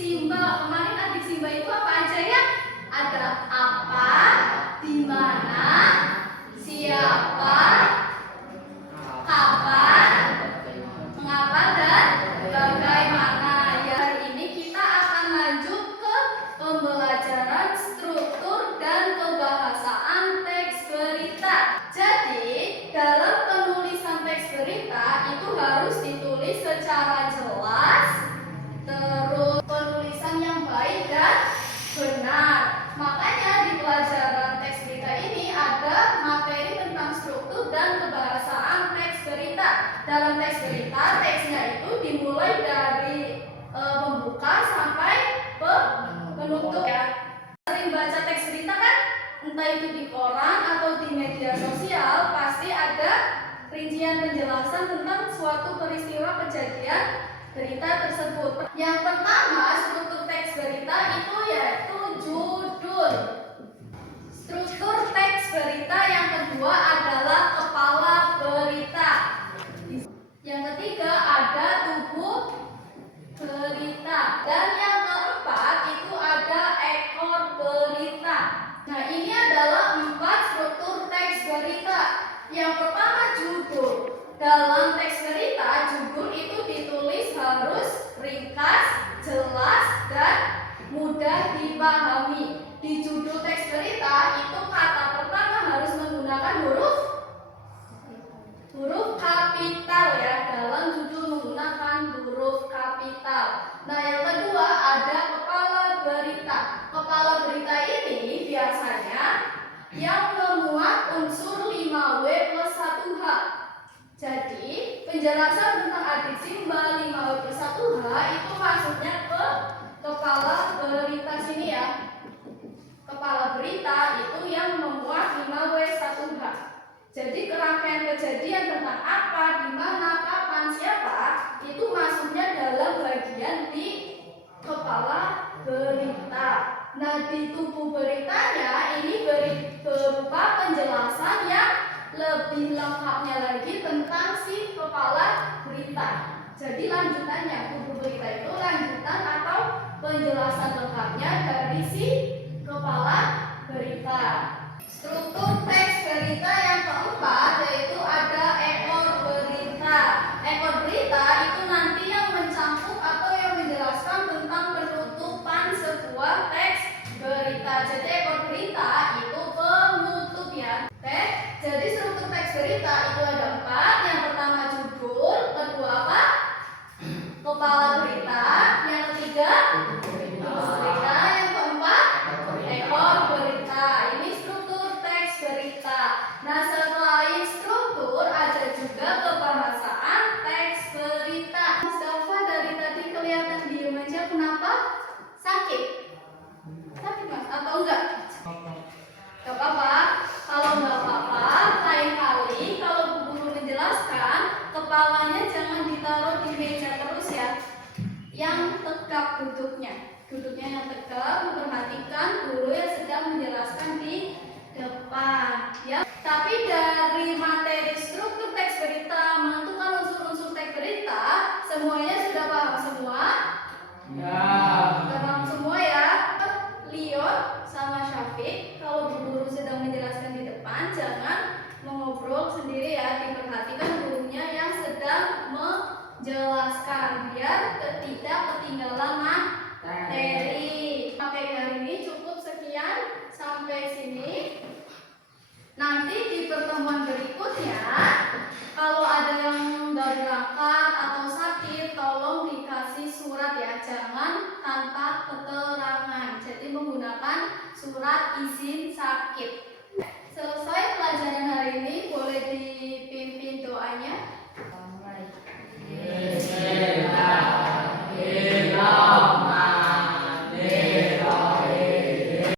Simba. Kemarin adik Simba itu apa aja ya? Ada apa, di mana, siapa, kapan, mengapa, dan bagaimana. Ya, hari ini kita akan lanjut ke pembelajaran struktur dan kebahasaan teks berita. Jadi, dalam penulisan teks berita itu harus ditulis secara jelas, terus penulisan yang baik dan benar. Makanya di pelajaran teks berita ini ada materi tentang struktur dan kebahasaan teks berita. Dalam teks berita, teksnya itu dimulai dari pembuka sampai penutup ya. Sering baca teks berita kan? Entah itu di koran atau di media sosial, pasti ada rincian penjelasan tentang suatu peristiwa kejadian berita tersebut. Yang pertama, struktur teks berita itu yaitu judul. Struktur teks berita yang kedua adalah kepala berita. Yang ketiga ada tubuh berita. Dan yang keempat itu ada ekor berita. Nah, ini adalah 4 struktur teks berita. Yang pertama judul. Dalam teks berita, judul itu ditulis harus ringkas, jelas, dan mudah dipahami. Di judul teks berita itu kata pertama harus menggunakan huruf kapital ya. Dalam judul menggunakan huruf kapital. Nah, yang kedua ada kepala berita. Kepala berita ini biasanya yang memuat unsur 5W plus 1H. Jadi, penjelasan tentang adik Simba 5W plus 1H itu maksudnya ke kepala berita sini ya. Kepala berita itu yang memuat 5W 1H. Jadi, kerangkaian kejadian tentang apa, di mana, kapan, siapa, itu masuknya dalam bagian di kepala berita. Nah, di tubuh beritanya ini berupa penjelasan yang lebih lengkapnya lagi tentang si kepala berita. Jadi lanjutannya, tubuh berita itu lanjutan atau penjelasan lengkapnya dari si kepala berita. Struktur teks berita yang keempat yaitu ada ekor berita. Ekor berita itu nanti yang mencakup atau yang menjelaskan tentang penutupan sebuah teks berita. Jadi ekor berita itu penutup ya. Oke, jadi struktur teks berita itu ada 4. Yang pertama judul, kedua apa? Kepala berita. Yang ketiga tubuh berita. Yang keempat ekor berita. Ini struktur teks berita. Nah, selain struktur ada juga kebahasaan teks berita. Mas Dava dari tadi kelihatan diem aja, kenapa? Sakit? Sakit Mas? Atau enggak? Gak apa-apa. Kalau nggak apa-apa, lain kali kalau Bu Guru menjelaskan, kepalanya jangan ditaruh di meja terus ya. Yang tegak duduknya. Duduknya yang tegak, memperhatikan guru yang sedang menjelaskan di depan ya. Tapi dari materi struktur teks berita, menentukan unsur-unsur teks berita, semuanya sudah paham semua? Ya. Paham semua ya? Leon sama Syafiq, kalau Bu Guru sedang menjelaskan di depan, jangan mengobrol sendiri ya. Diperhatikan gurunya yang sedang menjelaskan biar tidak ketinggalan materi. Materi hari ini cukup sekian sampai sini. Nanti di pertemuan berikutnya, kalau ada yang nggak berangkat atau sakit, tolong dikasih surat ya, jangan tanpa keterangan. Jadi menggunakan surat izin sakit.